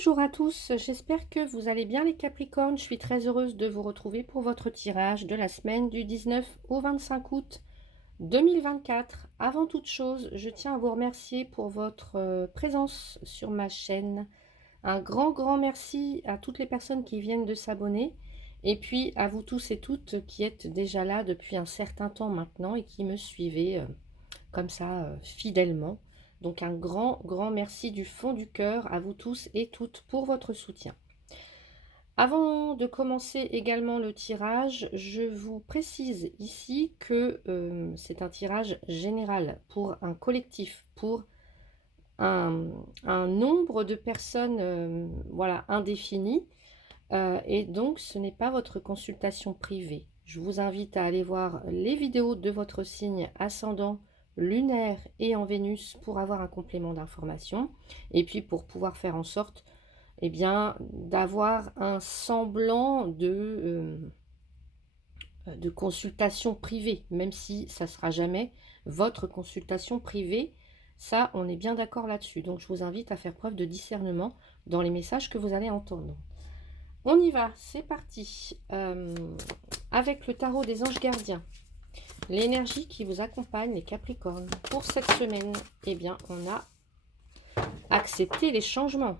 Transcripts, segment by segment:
Bonjour à tous, j'espère que vous allez bien les Capricornes. Je suis très heureuse de vous retrouver pour votre tirage de la semaine du 19 au 25 août 2024. Avant toute chose, je tiens à vous remercier pour votre présence sur ma chaîne. Un grand merci à toutes les personnes qui viennent de s'abonner et puis à vous tous et toutes qui êtes déjà là depuis un certain temps maintenant et qui me suivez comme ça fidèlement. Donc un grand merci du fond du cœur à vous tous et toutes pour votre soutien. Avant de commencer également le tirage, je vous précise ici que c'est un tirage général pour un collectif, pour un nombre de personnes voilà, indéfini. Et donc ce n'est pas votre consultation privée. Je vous invite à aller voir les vidéos de votre signe ascendant, lunaire et en Vénus pour avoir un complément d'information et puis pour pouvoir faire en sorte d'avoir un semblant de consultation privée, même si ça ne sera jamais votre consultation privée. Ça, on est bien d'accord là-dessus. Donc je vous invite à faire preuve de discernement dans les messages que vous allez entendre. On y va, c'est parti. Avec le tarot des anges gardiens, l'énergie qui vous accompagne, les Capricornes, pour cette semaine, eh bien, on a accepté les changements.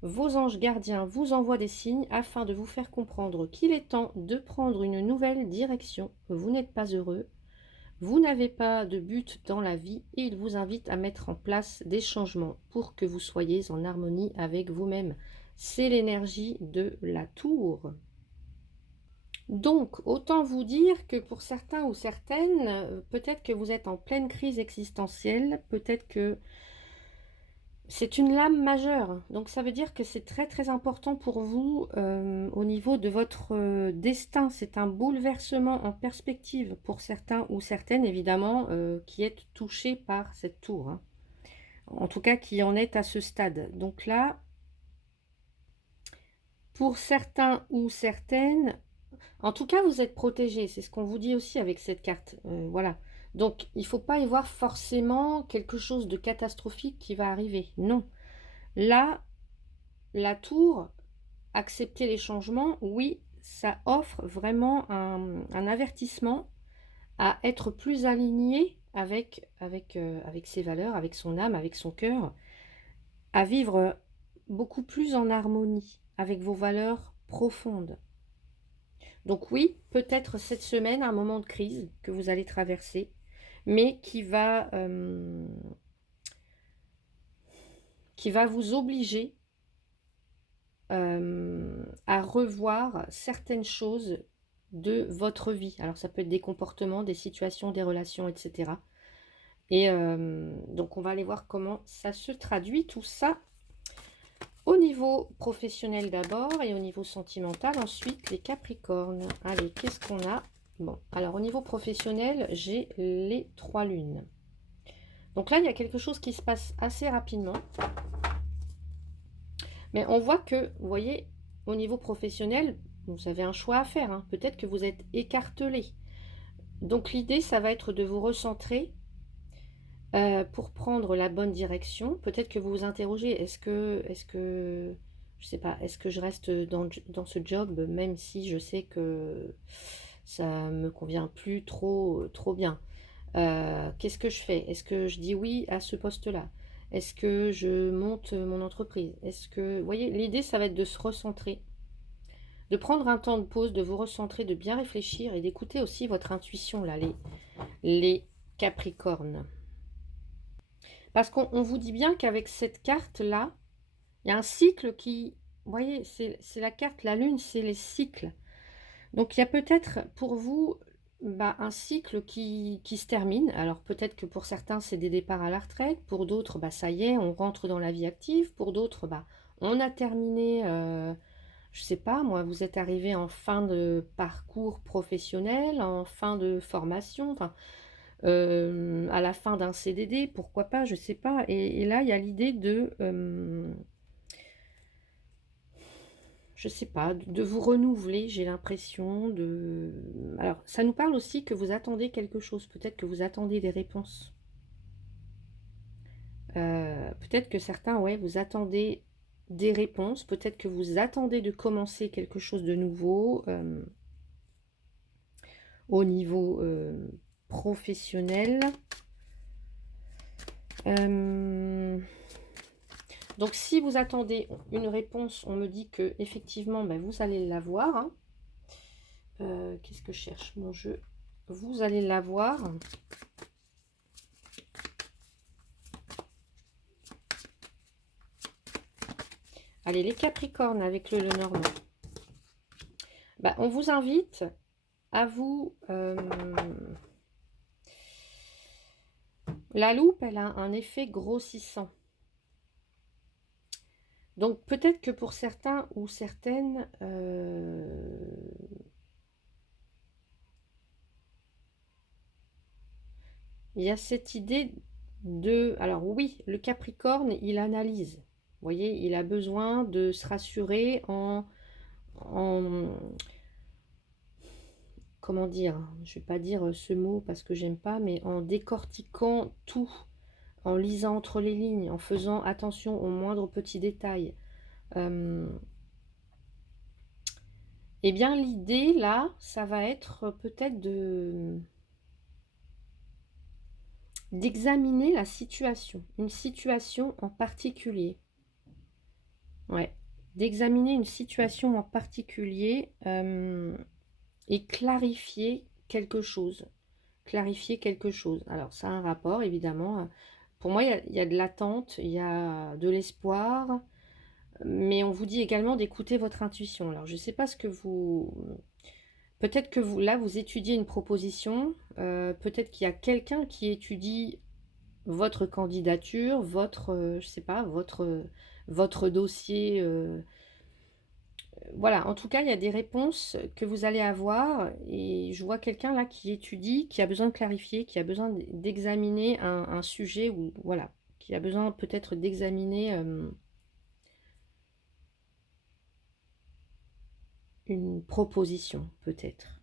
Vos anges gardiens vous envoient des signes afin de vous faire comprendre qu'il est temps de prendre une nouvelle direction. Vous n'êtes pas heureux, vous n'avez pas de but dans la vie et ils vous invitent à mettre en place des changements pour que vous soyez en harmonie avec vous-même. C'est l'énergie de la tour. Donc, autant vous dire que pour certains ou certaines, peut-être que vous êtes en pleine crise existentielle, peut-être que c'est une lame majeure. Donc, ça veut dire que c'est très important pour vous au niveau de votre destin. C'est un bouleversement en perspective pour certains ou certaines, évidemment, qui êtes touchés par cette tour. Hein. En tout cas, qui en est à ce stade. Donc là, pour certains ou certaines, en tout cas, vous êtes protégé. C'est ce qu'on vous dit aussi avec cette carte. Voilà. Donc, il ne faut pas y voir forcément quelque chose de catastrophique qui va arriver. Non. Là, la tour, accepter les changements, oui, ça offre vraiment un avertissement à être plus aligné avec ses valeurs, avec son âme, avec son cœur, à vivre beaucoup plus en harmonie avec vos valeurs profondes. Donc oui, peut-être cette semaine, un moment de crise que vous allez traverser, mais qui va vous obliger à revoir certaines choses de votre vie. Alors ça peut être des comportements, des situations, des relations, etc. Et donc on va aller voir comment ça se traduit tout ça au niveau professionnel d'abord et au niveau sentimental ensuite, les Capricornes. Allez, qu'est-ce qu'on a? Bon, alors au niveau professionnel, j'ai les 3 lunes. Donc là, il y a quelque chose qui se passe assez rapidement. Mais on voit que, vous voyez, au niveau professionnel, vous avez un choix à faire. Hein. Peut-être que vous êtes écartelé. Donc l'idée, ça va être de vous recentrer pour prendre la bonne direction. Peut-être que vous vous interrogez, je sais pas, est-ce que je reste dans ce job, même si je sais que ça me convient plus trop bien. Qu'est-ce que je fais? Est-ce que je dis oui à ce poste-là? Est-ce que je monte mon entreprise? Est-ce que, vous voyez, l'idée, ça va être de se recentrer, de prendre un temps de pause, de vous recentrer, de bien réfléchir et d'écouter aussi votre intuition, là, les Capricornes. Parce qu'on vous dit bien qu'avec cette carte-là, il y a un cycle qui... Vous voyez, c'est la carte, la lune, c'est les cycles. Donc, il y a peut-être pour vous un cycle qui se termine. Alors, peut-être que pour certains, c'est des départs à la retraite. Pour d'autres, ça y est, on rentre dans la vie active. Pour d'autres, on a terminé, je sais pas, moi, vous êtes arrivé en fin de parcours professionnel, en fin de formation, enfin... à la fin d'un CDD, pourquoi pas, je sais pas. Et là, il y a l'idée de, je sais pas, de vous renouveler, j'ai l'impression de... Alors, ça nous parle aussi que vous attendez quelque chose, peut-être que vous attendez des réponses. Peut-être que certains, ouais, vous attendez des réponses. Peut-être que vous attendez de commencer quelque chose de nouveau au niveau professionnel. Donc, si vous attendez une réponse, on me dit que effectivement, ben, vous allez l'avoir. Hein. Qu'est-ce que je cherche mon jeu? Vous allez l'avoir. Allez, les Capricornes avec le Lenormand. Ben, on vous invite à vous... la loupe, elle a un effet grossissant. Donc, peut-être que pour certains ou certaines... il y a cette idée de... Alors oui, le Capricorne, il analyse. Vous voyez, il a besoin de se rassurer en comment dire, je vais pas dire ce mot parce que j'aime pas, mais en décortiquant tout, en lisant entre les lignes, en faisant attention aux moindres petits détails. Eh bien, l'idée, là, ça va être peut-être d'examiner la situation, une situation en particulier. Ouais, d'examiner une situation en particulier et clarifier quelque chose. Clarifier quelque chose. Alors, ça a un rapport, évidemment. Pour moi, il y a de l'attente, il y a de l'espoir, mais on vous dit également d'écouter votre intuition. Alors, je ne sais pas ce que vous... Peut-être que vous, là, vous étudiez une proposition, peut-être qu'il y a quelqu'un qui étudie votre candidature, votre, je sais pas, votre dossier. Voilà, en tout cas, il y a des réponses que vous allez avoir et je vois quelqu'un là qui étudie, qui a besoin de clarifier, qui a besoin d'examiner un sujet ou voilà, qui a besoin peut-être d'examiner une proposition peut-être.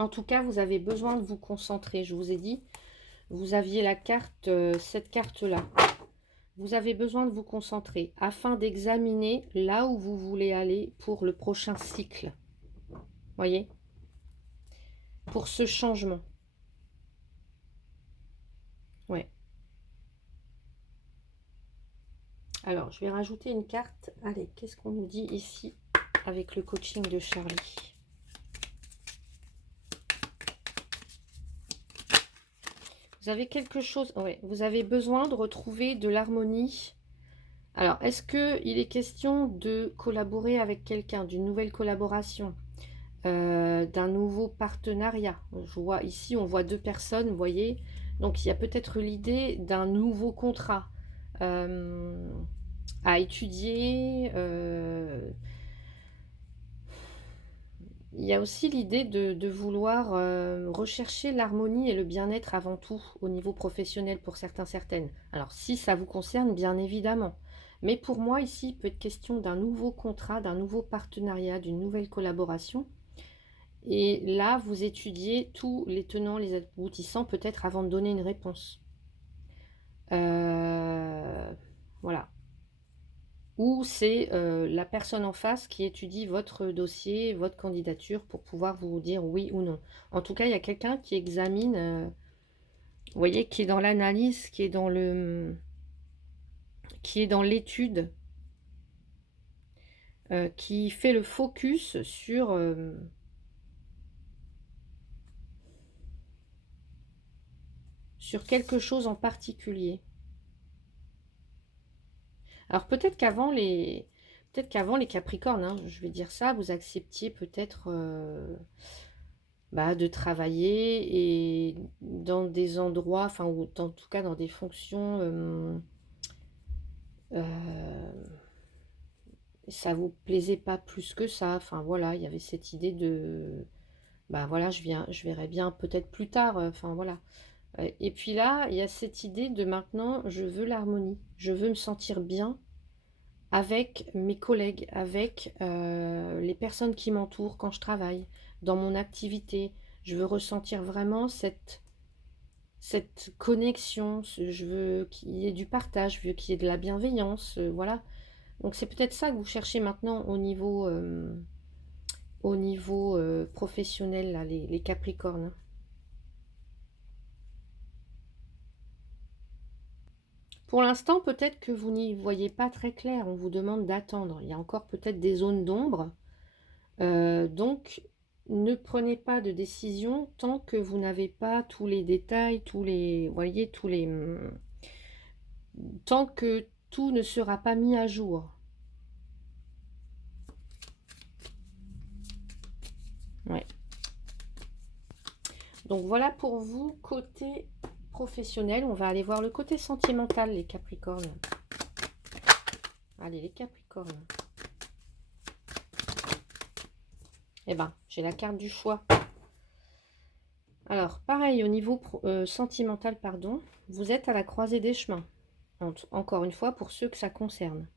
En tout cas, vous avez besoin de vous concentrer. Je vous ai dit, vous aviez la carte, cette carte-là. Vous avez besoin de vous concentrer afin d'examiner là où vous voulez aller pour le prochain cycle. Voyez? Pour ce changement. Ouais. Alors, je vais rajouter une carte. Allez, qu'est-ce qu'on nous dit ici avec le coaching de Charlie? Vous avez quelque chose... Ouais, vous avez besoin de retrouver de l'harmonie. Alors, est-ce qu'il est question de collaborer avec quelqu'un, d'une nouvelle collaboration, d'un nouveau partenariat? Je vois ici, on voit deux personnes, vous voyez. Donc, il y a peut-être l'idée d'un nouveau contrat à étudier. Il y a aussi l'idée de vouloir rechercher l'harmonie et le bien-être avant tout au niveau professionnel pour certains, certaines. Alors, si ça vous concerne, bien évidemment. Mais pour moi, ici, il peut être question d'un nouveau contrat, d'un nouveau partenariat, d'une nouvelle collaboration. Et là, vous étudiez tous les tenants, les aboutissants, peut-être avant de donner une réponse. Voilà. Ou c'est la personne en face qui étudie votre dossier, votre candidature pour pouvoir vous dire oui ou non. En tout cas, il y a quelqu'un qui examine, vous voyez, qui est dans l'analyse, qui est dans l'étude, qui fait le focus sur quelque chose en particulier. Alors peut-être qu'avant les Capricornes, hein, je vais dire ça, vous acceptiez peut-être de travailler et dans des endroits, enfin ou en tout cas dans des fonctions, ça vous plaisait pas plus que ça. Enfin voilà, il y avait cette idée de voilà, je verrai bien peut-être plus tard. Enfin voilà. Et puis là, il y a cette idée de maintenant, je veux l'harmonie, je veux me sentir bien avec mes collègues, avec les personnes qui m'entourent quand je travaille, dans mon activité. Je veux ressentir vraiment cette connexion. Je veux qu'il y ait du partage, je veux qu'il y ait de la bienveillance. Voilà. Donc c'est peut-être ça que vous cherchez maintenant au niveau professionnel, là, les Capricornes. Pour l'instant, peut-être que vous n'y voyez pas très clair. On vous demande d'attendre. Il y a encore peut-être des zones d'ombre. Donc, ne prenez pas de décision tant que vous n'avez pas tous les détails, voyez, tant que tout ne sera pas mis à jour. Ouais. Donc voilà pour vous, côté professionnel. On va aller voir le côté sentimental, les Capricornes. Allez, les Capricornes. Eh ben, j'ai la carte du choix. Alors, pareil, au niveau sentimental, pardon, vous êtes à la croisée des chemins. Encore une fois, pour ceux que ça concerne.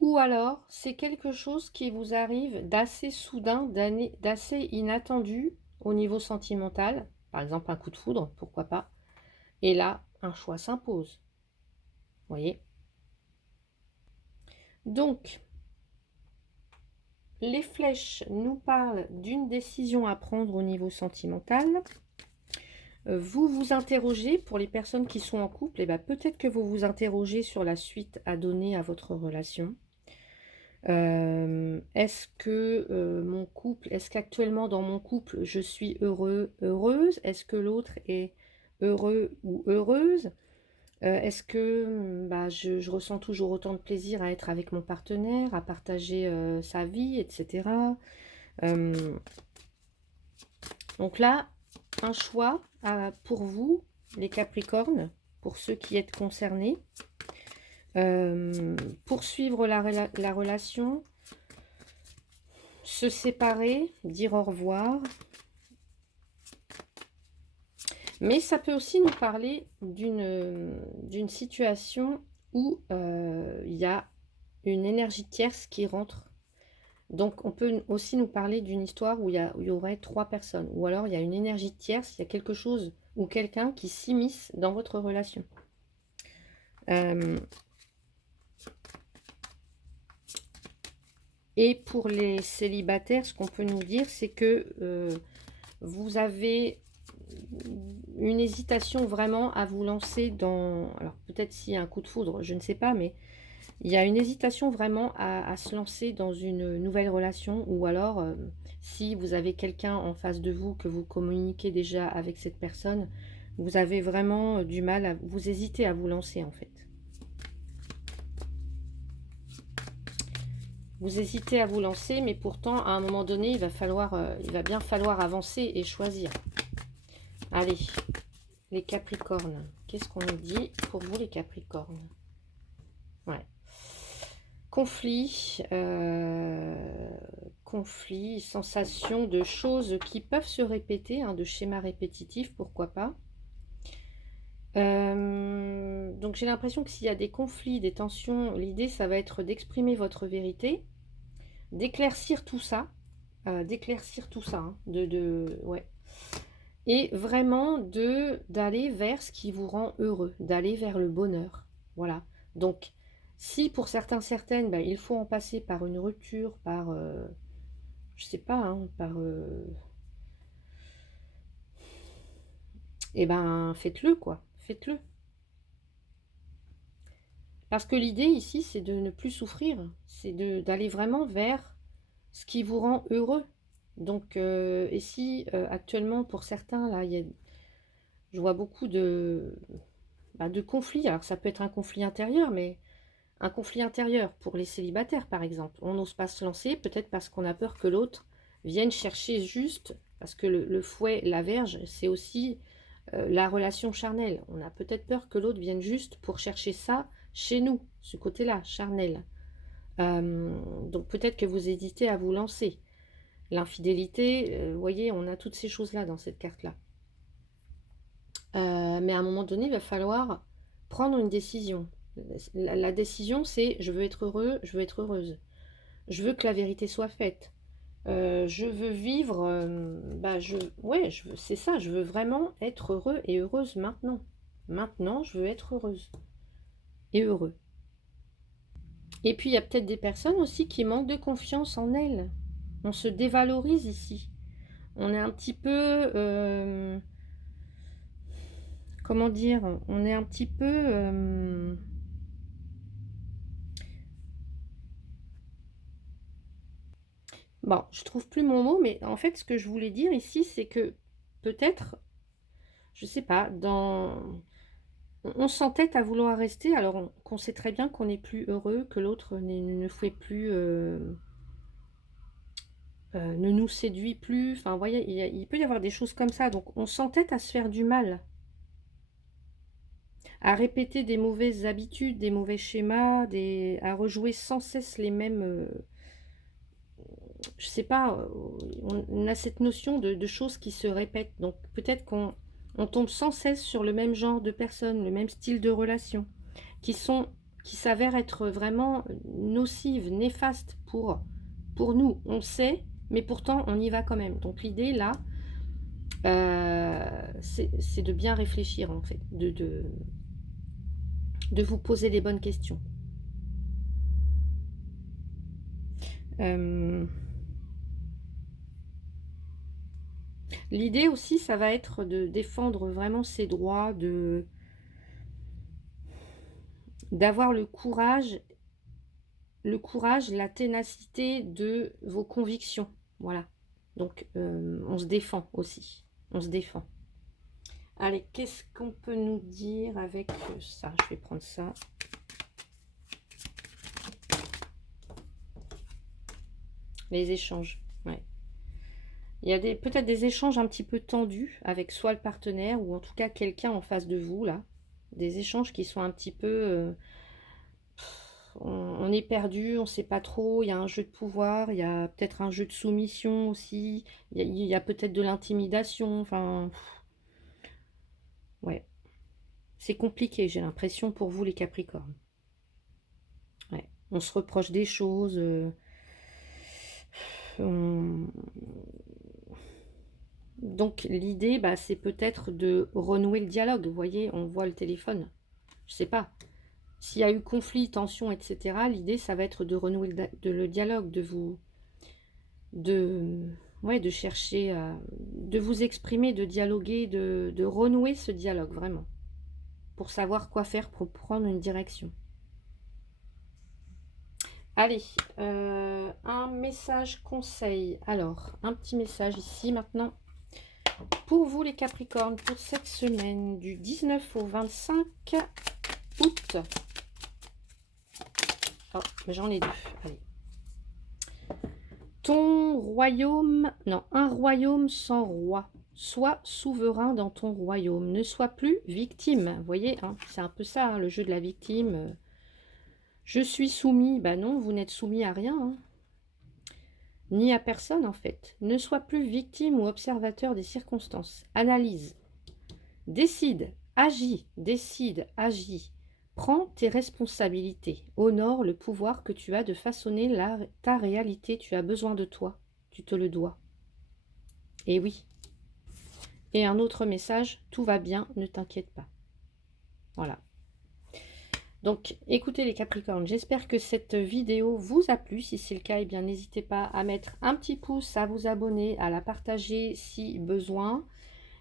Ou alors, c'est quelque chose qui vous arrive d'assez soudain, d'assez inattendu au niveau sentimental. Par exemple, un coup de foudre, pourquoi pas. Et là, un choix s'impose. Vous voyez? Donc, les flèches nous parlent d'une décision à prendre au niveau sentimental. Vous vous interrogez, pour les personnes qui sont en couple, et ben peut-être que vous vous interrogez sur la suite à donner à votre relation. Est-ce que mon couple, est-ce qu'actuellement dans mon couple, je suis heureuse? Est-ce que l'autre est heureux ou heureuse? Est-ce que bah, je ressens toujours autant de plaisir à être avec mon partenaire, à partager sa vie, etc. Donc là, un choix pour vous, les Capricornes, pour ceux qui êtes concernés. Poursuivre la relation, se séparer, dire au revoir. Mais ça peut aussi nous parler d'une situation où il y a une énergie tierce qui rentre. Donc on peut aussi nous parler d'une histoire où il y aurait 3 personnes. Ou alors il y a une énergie tierce, il y a quelque chose ou quelqu'un qui s'immisce dans votre relation. Et pour les célibataires, ce qu'on peut nous dire, c'est que vous avez une hésitation vraiment à vous lancer dans... Alors peut-être s'il y a un coup de foudre, je ne sais pas, mais il y a une hésitation vraiment à se lancer dans une nouvelle relation. Ou alors, si vous avez quelqu'un en face de vous, que vous communiquez déjà avec cette personne, vous avez vraiment du mal, vous hésitez à vous lancer en fait. Vous hésitez à vous lancer, mais pourtant, à un moment donné, il va bien falloir avancer et choisir. Allez, les Capricornes. Qu'est-ce qu'on nous dit pour vous, les Capricornes? Ouais. Conflit, conflit, sensation de choses qui peuvent se répéter, hein, de schémas répétitifs, pourquoi pas. Donc j'ai l'impression que s'il y a des conflits, des tensions, l'idée, ça va être d'exprimer votre vérité, d'éclaircir tout ça, hein, ouais. Et vraiment d'aller vers ce qui vous rend heureux, d'aller vers le bonheur. Voilà. Donc, si pour certains, certaines, ben, il faut en passer par une rupture, par, je sais pas, hein, par, eh ben, faites-le, quoi. Faites-le. Parce que l'idée ici, c'est de ne plus souffrir. C'est d'aller vraiment vers ce qui vous rend heureux. Donc, et si actuellement, pour certains, là, je vois beaucoup de conflits. Alors, ça peut être un conflit intérieur, mais un conflit intérieur pour les célibataires, par exemple. On n'ose pas se lancer, peut-être parce qu'on a peur que l'autre vienne chercher juste, parce que le fouet, la verge, c'est aussi la relation charnelle. On a peut-être peur que l'autre vienne juste pour chercher ça chez nous, ce côté-là, charnel. Donc peut-être que vous hésitez à vous lancer. L'infidélité, vous voyez, on a toutes ces choses-là dans cette carte-là. Mais à un moment donné, il va falloir prendre une décision. La décision, c'est je veux être heureux, je veux être heureuse. Je veux que la vérité soit faite. Je veux vivre, c'est ça, je veux vraiment être heureux et heureuse maintenant. Maintenant, je veux être heureuse et heureux. Et puis, il y a peut-être des personnes aussi qui manquent de confiance en elles. On se dévalorise ici. On est un petit peu, comment dire? On est un petit peu, bon, je trouve plus mon mot, mais en fait, ce que je voulais dire ici, c'est que peut-être, je sais pas, on s'entête à vouloir rester, alors qu'on sait très bien qu'on n'est plus heureux, que l'autre ne fait plus, ne nous séduit plus. Enfin, vous voyez, il peut y avoir des choses comme ça. Donc, on s'entête à se faire du mal, à répéter des mauvaises habitudes, des mauvais schémas, à rejouer sans cesse les mêmes. Je sais pas, on a cette notion de choses qui se répètent. Donc, peut-être qu'on tombe sans cesse sur le même genre de personnes, le même style de relation, qui sont, qui s'avèrent être vraiment nocives, néfastes pour nous. On sait, mais pourtant on y va quand même. Donc l'idée là, c'est de bien réfléchir en fait, de vous poser les bonnes questions. L'idée aussi, ça va être de défendre vraiment ses droits, d'avoir le courage, la ténacité de vos convictions. Voilà. Donc, on se défend aussi. On se défend. Allez, qu'est-ce qu'on peut nous dire avec ça? Je vais prendre ça. Les échanges. Ouais. Il y a peut-être des échanges un petit peu tendus avec soit le partenaire ou en tout cas quelqu'un en face de vous, là. Des échanges qui sont un petit peu... on est perdu, on ne sait pas trop, il y a un jeu de pouvoir, il y a peut-être un jeu de soumission aussi, il y a peut-être de l'intimidation, enfin... Ouais. C'est compliqué, j'ai l'impression, pour vous les Capricornes. Ouais. On se reproche des choses. On- Donc l'idée, bah, c'est peut-être de renouer le dialogue. Vous voyez, on voit le téléphone. Je sais pas. S'il y a eu conflit, tension, etc., l'idée, ça va être de renouer le dialogue, de, ouais, de chercher de vous exprimer, de dialoguer, de renouer ce dialogue, vraiment, pour savoir quoi faire, pour prendre une direction. Allez, un message conseil. Alors, un petit message ici maintenant. Pour vous les Capricornes, pour cette semaine du 19 au 25 août. Oh, j'en ai deux. Allez. Ton royaume, non, un royaume sans roi. Sois souverain dans ton royaume. Ne sois plus victime. Vous voyez, hein, c'est un peu ça, hein, le jeu de la victime. Je suis soumis. Ben non, vous n'êtes soumis à rien. Hein. Ni à personne en fait. Ne sois plus victime ou observateur des circonstances. Analyse. Décide, agis. Prends tes responsabilités. Honore le pouvoir que tu as de façonner ta réalité. Tu as besoin de toi. Tu te le dois. Et oui. Et un autre message, tout va bien, ne t'inquiète pas. Voilà. Donc, écoutez les Capricornes, j'espère que cette vidéo vous a plu. Si c'est le cas, eh bien, n'hésitez pas à mettre un petit pouce, à vous abonner, à la partager si besoin.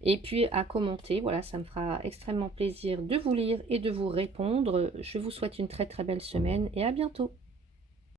Et puis à commenter, voilà, ça me fera extrêmement plaisir de vous lire et de vous répondre. Je vous souhaite une très très belle semaine et à bientôt.